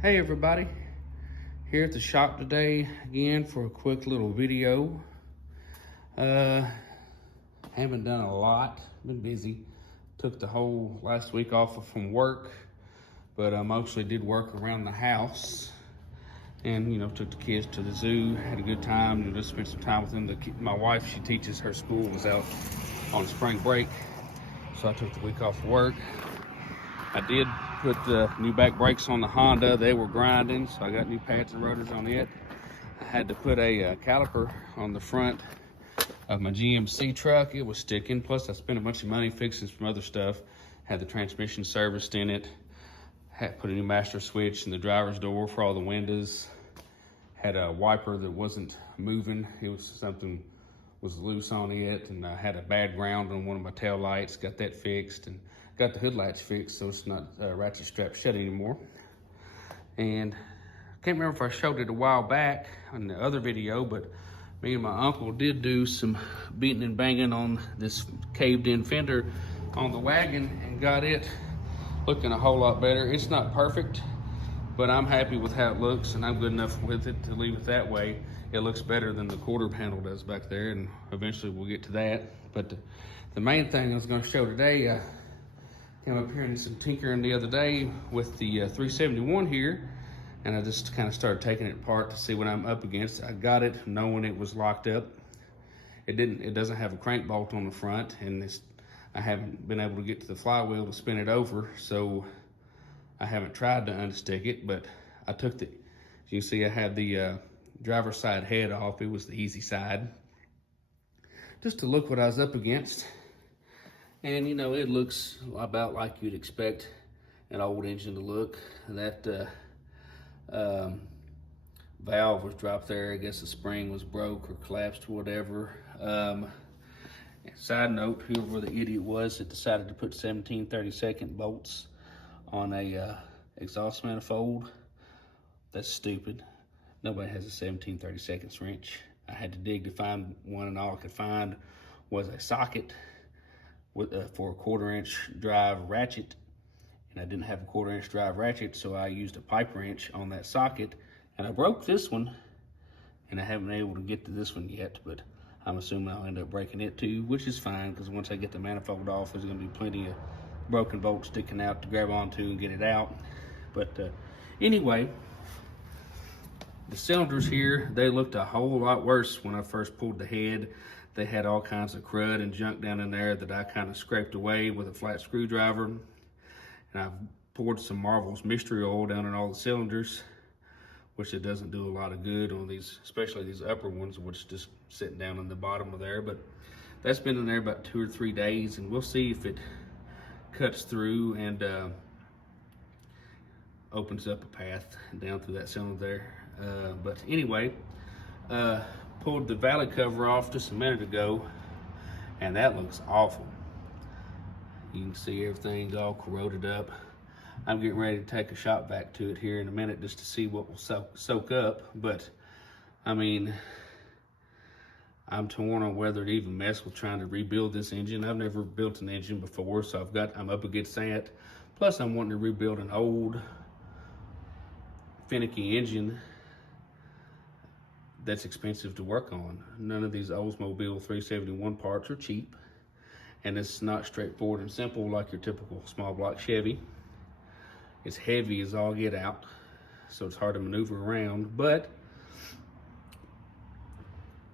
Hey everybody, here at the shop today again for a quick little video. Haven't done a lot, been busy. Took the whole last week off from work, but I mostly did work around the house. And took the kids to the zoo, had a good time, just spent some time with them. My wife, she teaches, her school was out on spring break, so I took the week off work. I did put the new back brakes on the Honda. They were grinding, so I got new pads and rotors on it. I had to put a caliper on the front of my GMC truck. It was sticking, plus I spent a bunch of money fixing some other stuff. Had the transmission serviced in it. Had put a new master switch in the driver's door for all the windows. Had a wiper that wasn't moving. It was something was loose on it, and I had a bad ground on one of my tail lights. Got that fixed, and got the hood lights fixed, so it's not ratchet strap shut anymore. And I can't remember if I showed it a while back in the other video, but me and my uncle did do some beating and banging on this caved in fender on the wagon and got it looking a whole lot better. It's not perfect, but I'm happy with how it looks, and I'm good enough with it to leave it that way. It looks better than the quarter panel does back there, and eventually we'll get to that. But the main thing I was going to show today, came up here and did some tinkering the other day with the 371 here, and I just kind of started taking it apart to see what I'm up against. I got it knowing it was locked up. It doesn't have a crank bolt on the front, and I haven't been able to get to the flywheel to spin it over, so I haven't tried to unstick it. But I took as you can see, I had the driver's side head off. It was the easy side, just to look what I was up against. And it looks about like you'd expect an old engine to look. That valve was dropped there. I guess the spring was broke or collapsed or whatever. Side note, whoever the idiot was that decided to put 17/32 bolts on a exhaust manifold, that's stupid. Nobody has a 17/32 wrench. I had to dig to find one, and all I could find was a socket for a 1/4-inch drive ratchet, and I didn't have a 1/4-inch drive ratchet, so I used a pipe wrench on that socket, and I broke this one, and I haven't been able to get to this one yet, but I'm assuming I'll end up breaking it too, which is fine, because once I get the manifold off, there's going to be plenty of broken bolts sticking out to grab onto and get it out. But anyway, the cylinders here, they looked a whole lot worse when I first pulled the head. They had all kinds of crud and junk down in there that I kind of scraped away with a flat screwdriver. And I've poured some Marvel's mystery oil down in all the cylinders, which it doesn't do a lot of good on these, especially these upper ones, which just sitting down in the bottom of there. But that's been in there about 2 or 3 days, and we'll see if it cuts through and opens up a path down through that cylinder there. But anyway, pulled the valley cover off just a minute ago, and that looks awful. You can see everything's all corroded up. I'm getting ready to take a shot vac to it here in a minute just to see what will soak up. But I mean, I'm torn on whether to even mess with trying to rebuild this engine. I've never built an engine before, so I'm up against that. Plus I'm wanting to rebuild an old finicky engine that's expensive to work on. None of these Oldsmobile 371 parts are cheap, and it's not straightforward and simple like your typical small block Chevy. It's heavy as all get out, so it's hard to maneuver around, but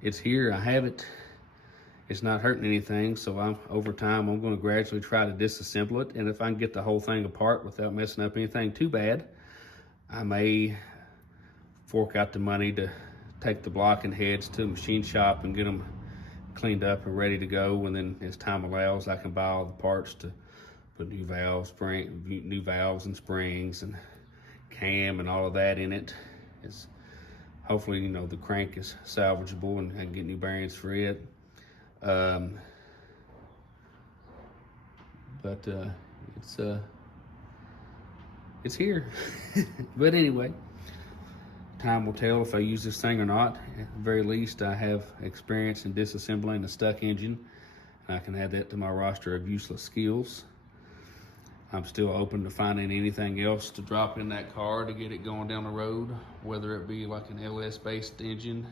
it's here. I have it. It's not hurting anything, so over time I'm going to gradually try to disassemble it, and if I can get the whole thing apart without messing up anything too bad, I may fork out the money to take the block and heads to the machine shop and get them cleaned up and ready to go. And then as time allows, I can buy all the parts to put new valves and springs and cam and all of that in it. It's hopefully, the crank is salvageable and I can get new bearings for it. It's here. But anyway, time will tell if I use this thing or not. At the very least, I have experience in disassembling a stuck engine, and I can add that to my roster of useless skills. I'm still open to finding anything else to drop in that car to get it going down the road, whether it be like an LS-based engine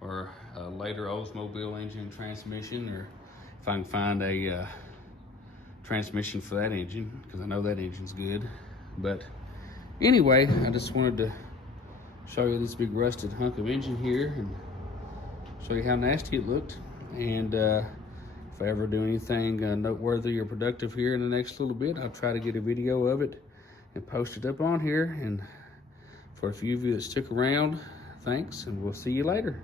or a later Oldsmobile engine transmission, or if I can find a transmission for that engine, because I know that engine's good. But anyway, I just wanted to show you this big rusted hunk of engine here and show you how nasty it looked. And if I ever do anything noteworthy or productive here in the next little bit, I'll try to get a video of it and post it up on here. And for a few of you that stick around, thanks, and we'll see you later.